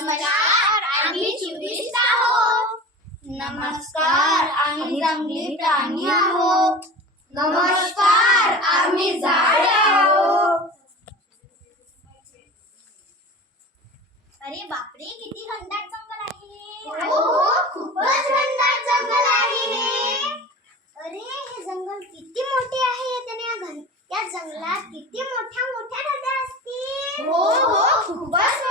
नमस्कार, आम्ही टुरिस्ट आहोत. नमस्कार, आम्ही जंगली प्राणी आहोत. नमस्कार, आम्ही झाडे आहोत. अरे बापरे, किती घनदाट जंगल आहे. हो खूपच घनदाट जंगल आहे. हे अरे, हे जंगल किती मोठे आहे या घन या जंगलात किती मोठ्या मोठ्या नद्या असतील? हो हो, खूपच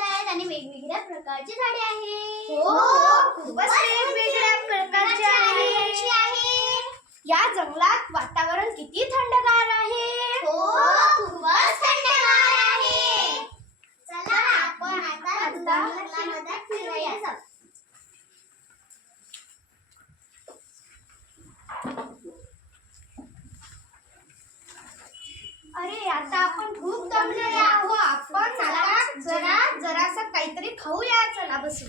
आहेत आणि वेगवेगळ्या प्रकारची झाडे आहेत. हो खूपच वेगवेगळ्या प्रकारची आहेत या जंगलात वातावरण किती थंडगार आहे? हो खूपच थंडगार आहे. चला आपण आता नद्या फिरूया. अरे आता आपण खूप दमलेले आहो आपण आता जरा जरासं काहीतरी खाऊया चला बसू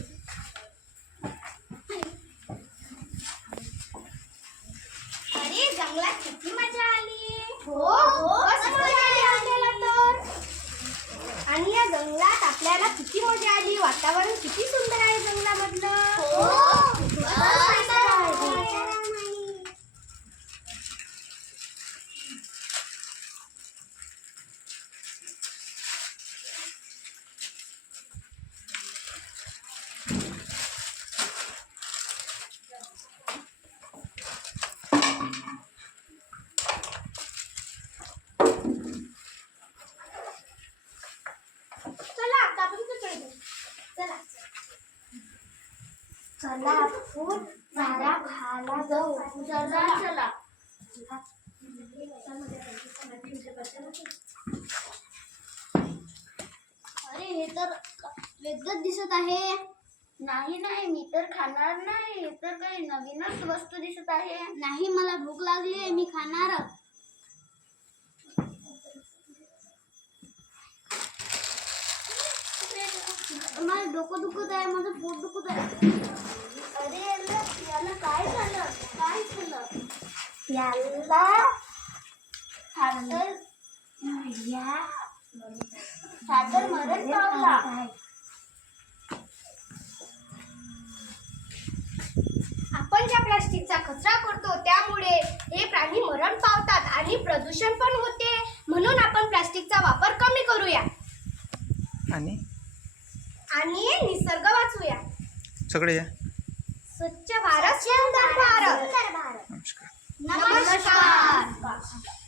अरे जंगलात किती मजा आली. हो हो मजा आली आपल्याला तर. आणि या जंगलात आपल्याला किती मजा आली वातावरण किती सुंदर आहे जंगलामधलं हो चला आता आपण तिकडे जाऊ. चला चला फूल चारा खायला जाऊ. चला. चला. अरे हे तर वेगळंच दिसत आहे. नाही नाही मी तर खाणार नाही. हे तर काही नवीनच वस्तू दिसत आहे. नाही मला भूक लागली आहे मी खाणार. मला डोकं दुखत आहे माझं पोट दुखत आहे. अरे याला याला काय झालं? काय झालं? याला सादर या. सादर मरण पावला. आपण ज्या प्लास्टिकचा कचरा करतो त्यामुळे हे प्राणी मरण पावतात आणि प्रदूषण पण होते. म्हणून आपण प्लास्टिकचा वापर कमी करूया. आणि? आणि निसर्ग वाचूया. सगळे या. स्वच्छ भारत सुंदर भारत. नमस्कार. नमस्कार.